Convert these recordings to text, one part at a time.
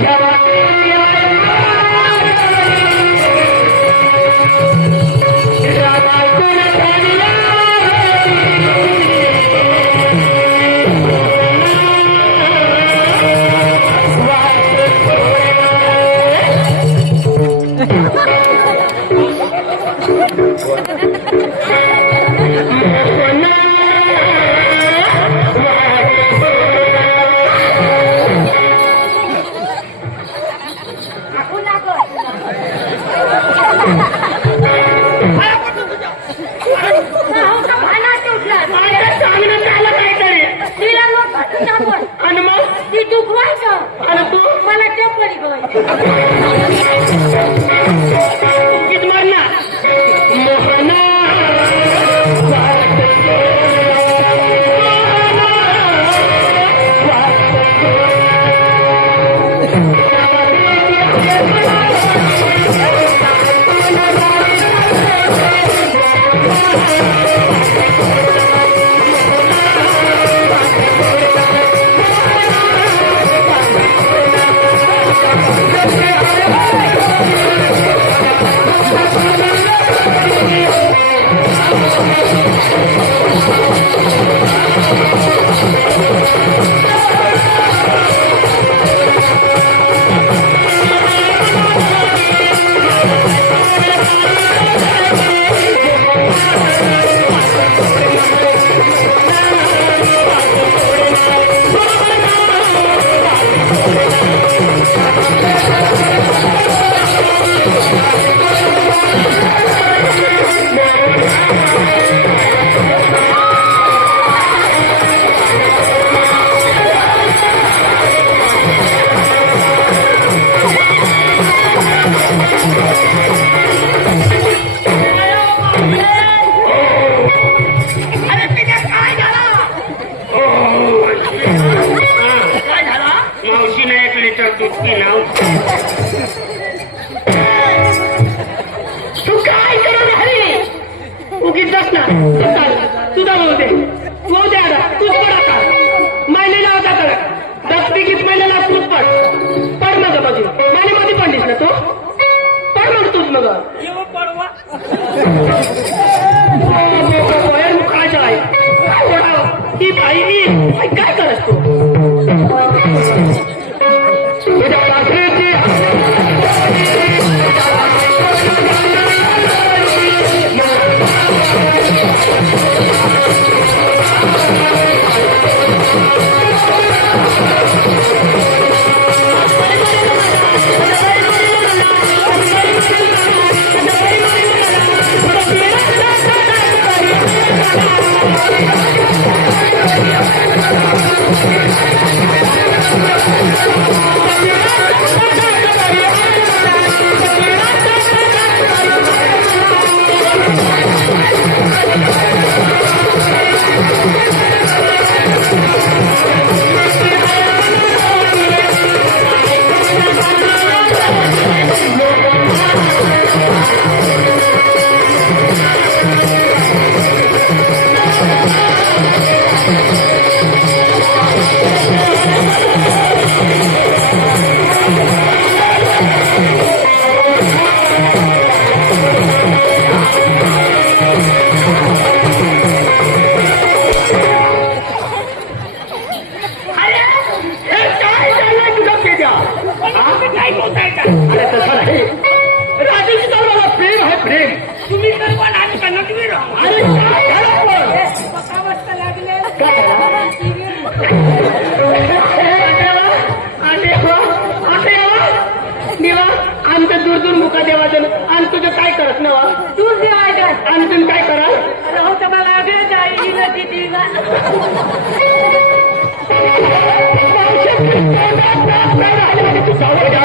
Thank you. ओढावं? ही काय करत तू तुम्ही पण आणि का राहा अरे काय लागले हो, हो. देवा आमचं दूर दूर मुका देवाचं आणि तुझं काय करत ना दूर देवायला आणि तुम्ही काय कराल हो तर मला दिला अरे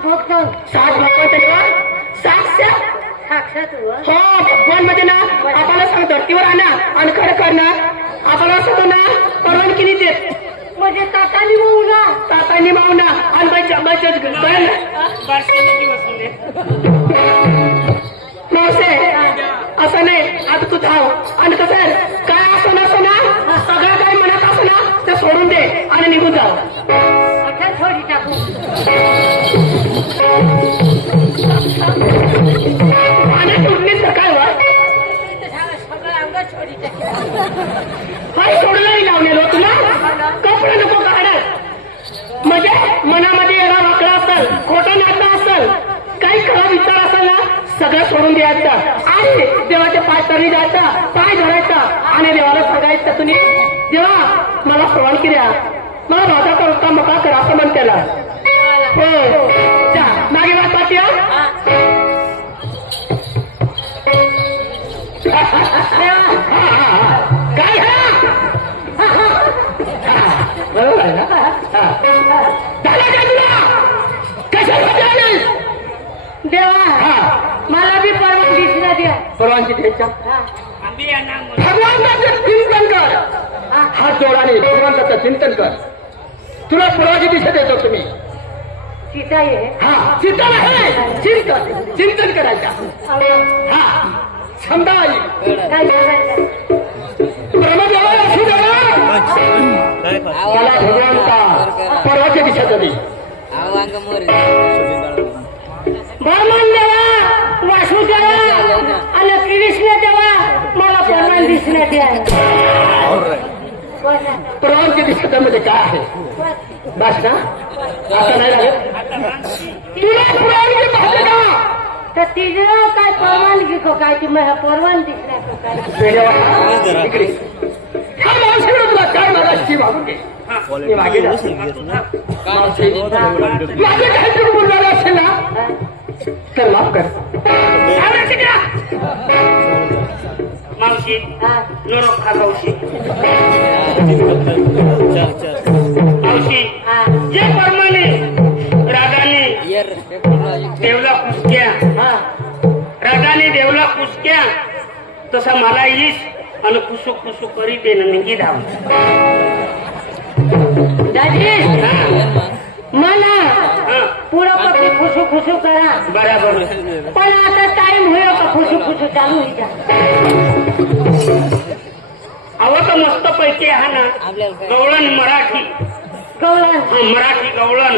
हात सात भगवंत साक्षात साक्षात हो. भगवान म्हणजे ना आपल्याला सांग धरतीवर आणा आणि खरं करणार आपल्याला सांगतो ना परवानगी नाही देत म्हणजे ताताली ना तातानी मावना आणि बाई बचत मावसे असं नाही आता तू धाव आणि कसं काय असं नसतं ना सगळं काय म्हणत असं ना ते सोडून दे आणि निघून जाऊ आता थोडी टाकू आणि काय नको म्हणजे मनामध्ये असेल खोटं असेल काही विचार असेल ना सगळं सोडून द्यायचं. देवाच्या पाय तरी जायचा पाय धरायचा आणि देवाला सांगायचं तुम्ही देवा मला परवानगी द्या मला माझा करता मका करा असं म्हण हो. चा काय बरोबर आहे ना देवा हा मला बी परवानगीच ना द्या परवानगी द्यायच्या चिंतन कर हा. हात जोडाने भगवंताचं चिंतन कर तुला परवानगी दिशा देतो तुम्ही सीता आहे हा। चिंतन आहे चिंतन चिंतन करायचा। हा काय करायचं? ब्रह्मदेवा वसुदेवा मला भगवंता परवाच्या दिशा दे ब्राह्मण देवा वासुदेवा आणि कृष्ण देवा मला परवान दिसण्यात द्या बस. परवानगी दिशा मध्ये काय आहे? बस. बस ना आता नाही लागत परवानगी तर तिचं काय परवानगी को काय तुम्ही परवान दिसण्यात को काय? मागून घे. मागे माझे असेल ना? तर माफ कर. मावशी हा. नरक खा मावशी मावशी. जे परमाने रागाने देवला पुसक्या हा. रागाने देवला पुसक्या तसा मला येईस आणि कुसू कुसू करी देणं निघी धाव मला पुढं खुसू खुसू करा बराबर पण आता टाइम होईल का खुसू खुसू चालू होईल अहो तर मस्त पैकी हा ना गवळण मराठी कवळण हा, मराठी गवळण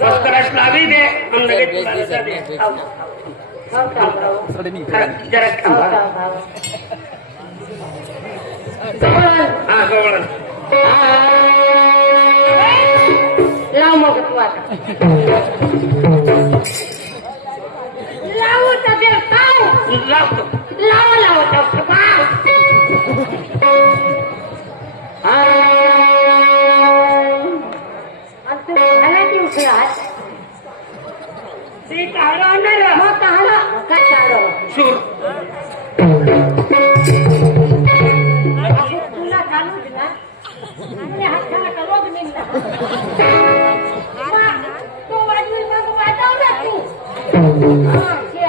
वस्त्रास लावी दे आणि लगेच चालता दे खाऊ. हो का, भाऊ? खा, जरा हो थांबा. का, भाऊ? कवळण हा गवळण लाव मग तू आता लावू तर दे लाव लावतो लाव लाव तर झाला की उठला ते काढा आणणार मग कहाला तुला दिला आणि हाताला निघला तो वाजवी मग तू हा, ते.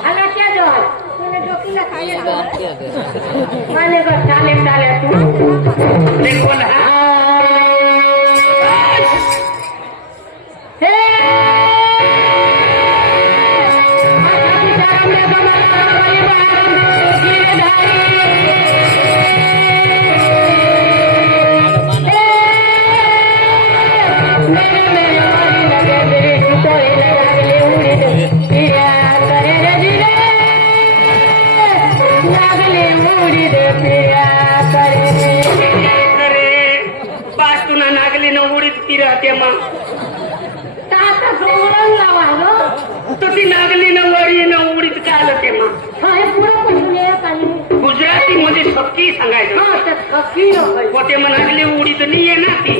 आला त्या जवळ तुला डोकीला सांगितलं माने गं चालेल चालेल तू ती राहते मग आता जोरान लावा नो. तर ती नागली न वरी न उडीत काय आलं ते मग हा, हे आणि गुजराती मध्ये सक्की सांगायचं. फकीर होय. होते. म्हणागली उडीत नाहीये ना ती.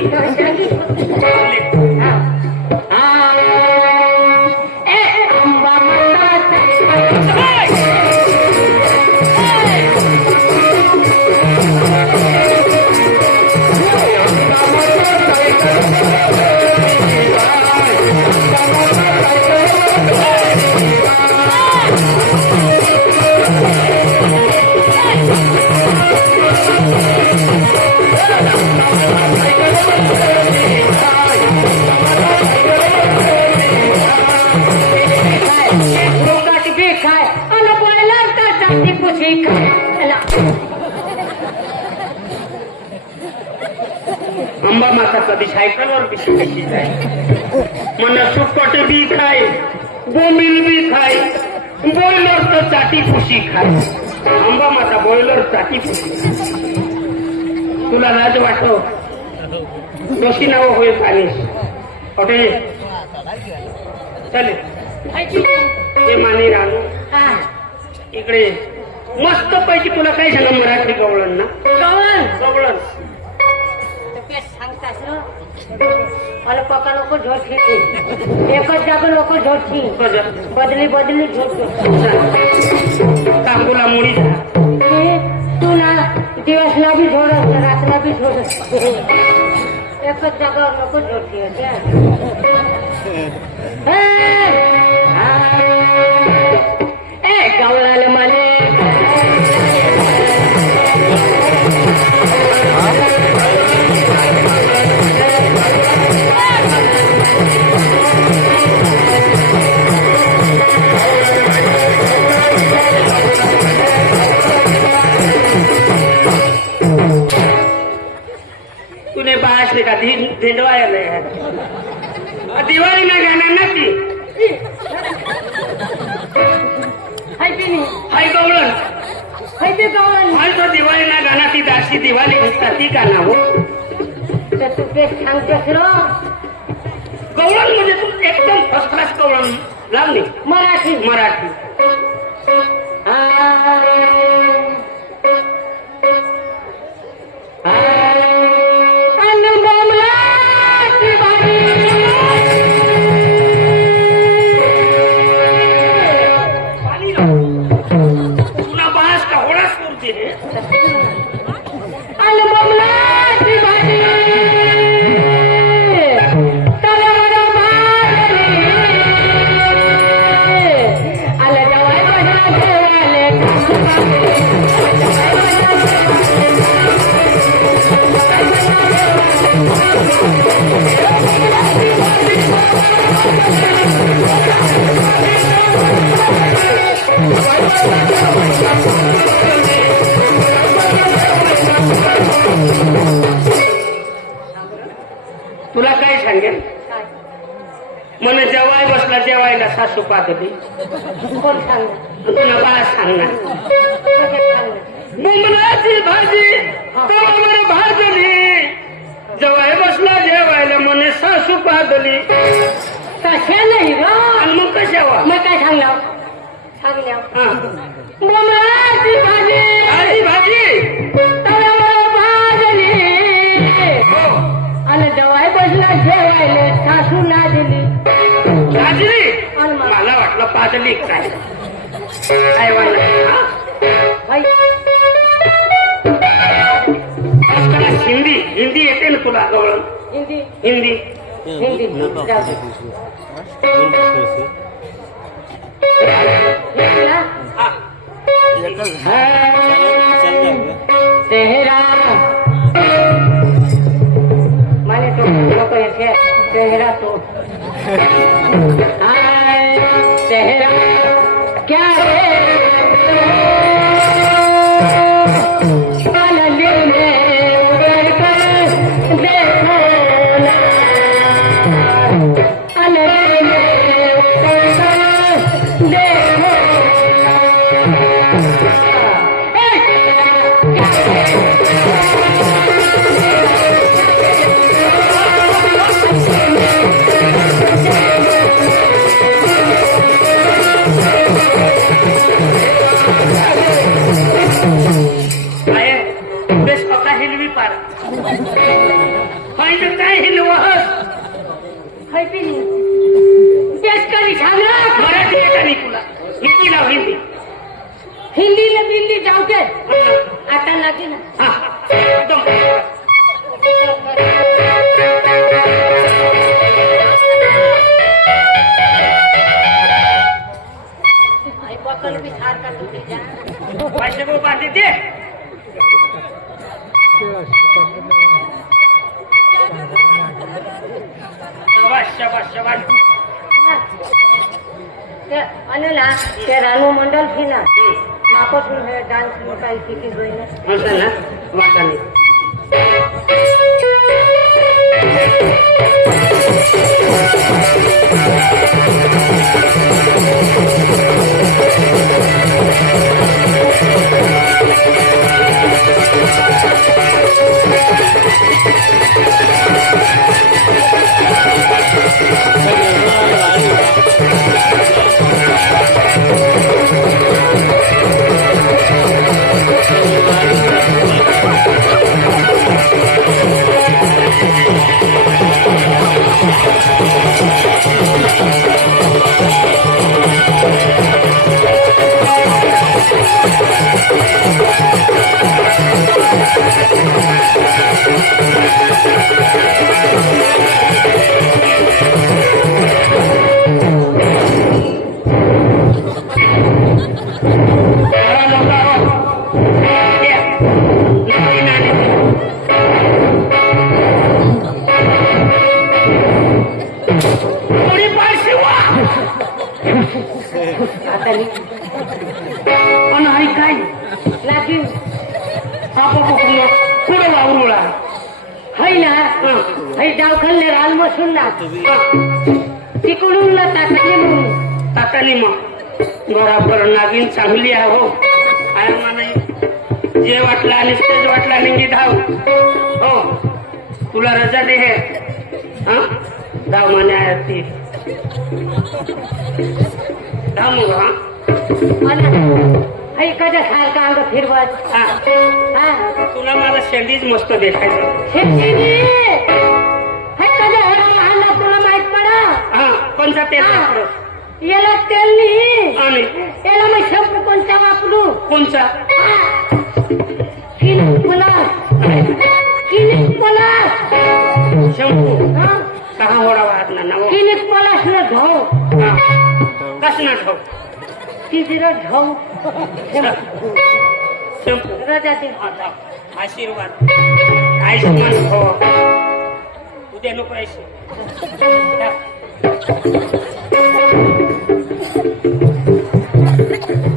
अंबा माता बॉयलर खुशी तुला लाज वाटो दोषी नाव होय पाणी. ओके चले. ते माने रानू. हा इकडे. मस्त पैकी तुला काय सांगा मराठी गवळण ना? गवळण? ना? मला पका लोक झोटली एकच जागा लोक झोटली बदली बदली झोटली तांबूला मुडी तू ना दिवसला बी झोड झोडत रातला बी झोड झोडत एकच जागावर नको झोटली ए गवळाला मले सांगेल मला जेवाय बसला जेवायला सासू पाहते कोण सांग बास सांगणार. भाजी तोवर भाजली. जवाय बसला जेवायला म्हणे सासू कशा नाही आणि मग कशावा मग काय सांगला सांगल्या. मुंबईची भाजी भाजी. जवाय बसला जेवायला सासू ना दिली मग? मला वाटलं पादली काय काय हा? तुला हिंदी हिंदी येते ना तुला गवळण हिंदी. हिंदी. हिंदी. येते तेहरा तो हाय, तेहरा क्या है છે ને માપો છું હે ડાન્સ મોટા શીખી જોઈને. વાંધો નહીં. दवाखान्यात आलमसून ना तिकडून ना टाकले म्हणून तातानी मग. बरोबर नागिन चांगली आहे हो. काय म्हणा. जे वाटलं आणि तेच वाटलं निघी धाव. हो. तुला रजा दे हे. हा? धाव म्हणे आहे ती. धाव मग हा. कशा सारखा अंग फिरवत. तुला मला शेंडीच मस्त देखायचं. कोणचा तेल. वापरू? याला तेल नाही. आणि? याला मग शॅम्पू कोणता वापरू? प्लस प्लस कहा ना प्लस न धो कसं धो दे आता आशीर्वाद. आयुष्यमान हो. उद्या नको पैसे Thank you.